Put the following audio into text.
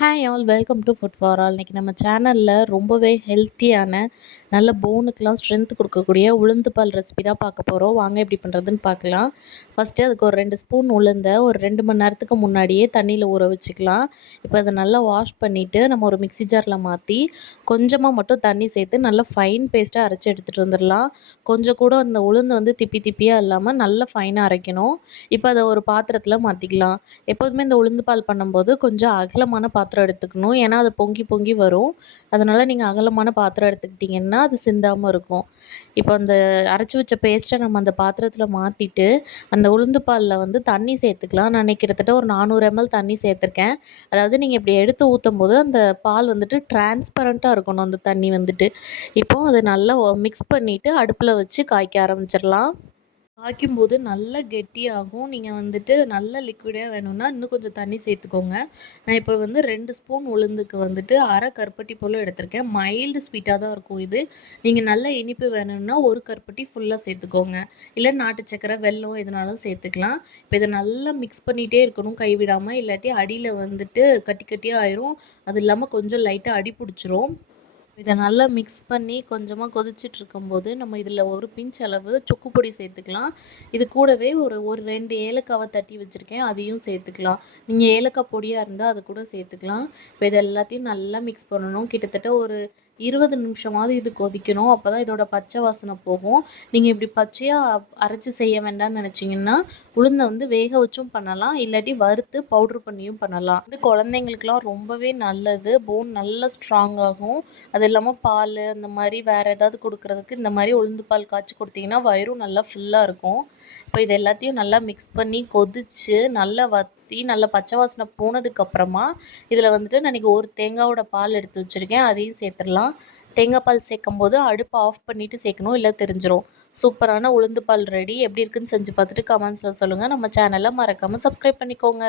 Hi all welcome to food for all இன்றைக்கி நம்ம சேனலில் ரொம்பவே ஹெல்த்தியான நல்ல போனுக்கெலாம் ஸ்ட்ரென்த் கொடுக்கக்கூடிய உளுந்து பால் ரெசிபி தான் பார்க்க போகிறோம் வாங்க எப்படி பண்ணுறதுன்னு பார்க்கலாம். ஃபஸ்ட்டு அதுக்கு ஒரு ரெண்டு ஸ்பூன் உளுந்த ஒரு ரெண்டு மணி நேரத்துக்கு முன்னாடியே தண்ணியில் ஊற வச்சுக்கலாம். இப்போ அதை நல்லா வாஷ் பண்ணிவிட்டு நம்ம ஒரு மிக்ஸி ஜாரில் மாற்றி கொஞ்சமாக மட்டும் தண்ணி சேர்த்து நல்லா ஃபைன் பேஸ்ட்டாக அரைச்சி எடுத்துகிட்டு வந்துடலாம். கொஞ்சம் கூட அந்த உளுந்து வந்து திப்பி திப்பியாக இல்லாமல் நல்லா ஃபைனாக அரைக்கணும். இப்போ அதை ஒரு பாத்திரத்தில் மாற்றிக்கலாம் எப்போதுமே இந்த உளுந்து பால் பண்ணும்போது கொஞ்சம் அகலமான பாத்திரம் பாத்திரம் எடுத்துக்கணும். ஏன்னா அது பொங்கி பொங்கி வரும். அதனால் நீங்கள் அகலமான பாத்திரம் எடுத்துக்கிட்டிங்கன்னா அது சிந்தாமல் இருக்கும். இப்போ அந்த அரைச்சி வச்ச பேஸ்ட்டை நம்ம அந்த பாத்திரத்தில் மாற்றிட்டு அந்த உளுந்து பாலில் வந்து தண்ணி சேர்த்துக்கலாம். நான் கிட்டத்தட்ட ஒரு நானூறு எம்எல் தண்ணி சேர்த்துருக்கேன். அதாவது நீங்கள் இப்படி எடுத்து ஊற்றும் போது அந்த பால் வந்துட்டு டிரான்ஸ்பரண்ட்டாக இருக்கணும் அந்த தண்ணி வந்துட்டு. இப்போது அதை நல்லா மிக்ஸ் பண்ணிவிட்டு அடுப்பில் வச்சு காய்க்க ஆரம்பிச்சிடலாம். காய்க்கும்போது நல்லா கெட்டியாகும். நீங்கள் வந்துட்டு நல்ல லிக்விடாக வேணும்னா இன்னும் கொஞ்சம் தண்ணி சேர்த்துக்கோங்க. நான் இப்போ வந்து ரெண்டு ஸ்பூன் உளுந்துக்கு வந்துட்டு அரை கருப்பட்டி போல் எடுத்திருக்கேன். மைல்டு ஸ்வீட்டாக தான் இருக்கும் இது. நீங்கள் நல்ல இனிப்பு வேணும்னா ஒரு கருப்பட்டி ஃபுல்லாக சேர்த்துக்கோங்க. இல்லை நாட்டு சக்கரை வெல்லம் எதுனாலும் சேர்த்துக்கலாம். இப்போ இதை நல்லா மிக்ஸ் பண்ணிகிட்டே இருக்கணும் கைவிடாமல் இல்லாட்டி அடியில் வந்துட்டு கட்டி கட்டியாக ஆயிரும். அது இல்லாமல் கொஞ்சம் லைட்டாக அடி பிடிச்சிரும். இதை நல்லா மிக்ஸ் பண்ணி கொஞ்சமாக கொதிச்சுட்டு இருக்கும்போது நம்ம இதில் ஒரு பிஞ்ச் அளவு சுக்கு பொடி சேர்த்துக்கலாம். இது கூடவே ஒரு ஒரு ரெண்டு ஏலக்காவை தட்டி வச்சுருக்கேன். அதையும் சேர்த்துக்கலாம். நீங்கள் ஏலக்காய் பொடியாக இருந்தால் அது கூட சேர்த்துக்கலாம். இப்போ இது எல்லாத்தையும் நல்லா மிக்ஸ் பண்ணணும். கிட்டத்தட்ட ஒரு இருபது நிமிஷமாவது இது கொதிக்கணும். அப்போ தான் இதோட பச்சை வாசனை போகும். நீங்கள் இப்படி பச்சையாக அரைச்சி செய்ய வேண்டாம்னு நினச்சிங்கன்னா உளுந்தை வந்து வேக வச்சும் பண்ணலாம். இல்லாட்டி வறுத்து பவுட்ரு பண்ணியும் பண்ணலாம். இது குழந்தைங்களுக்குலாம் ரொம்பவே நல்லது. போன் நல்லா ஸ்ட்ராங் ஆகும். அது இல்லாமல் பால் அந்த மாதிரி வேறு ஏதாவது கொடுக்குறதுக்கு இந்த மாதிரி உளுந்து பால் காய்ச்சி கொடுத்தீங்கன்னா வயிறும் நல்லா ஃபுல்லாக இருக்கும். இப்போ இது எல்லாத்தையும் நல்லா மிக்ஸ் பண்ணி கொதித்து நல்லா வத் ஊற்றி நல்லா பச்சை வாசனை போனதுக்கப்புறமா இதில் வந்துட்டு நான் இன்றைக்கி ஒரு தேங்காவோட பால் எடுத்து வச்சுருக்கேன். அதையும் சேர்த்துடலாம். தேங்காய் பால் சேர்க்கும் போது அடுப்பை ஆஃப் பண்ணிவிட்டு சேர்க்கணும் இல்லை தெரிஞ்சிடும் சூப்பரான உளுந்து பால் ரெடி. எப்படி இருக்குன்னு செஞ்சு பார்த்துட்டு கமெண்ட்ஸில் சொல்லுங்கள் நம்ம சேனலை மறக்காமல் சப்ஸ்கிரைப் பண்ணிக்கோங்க.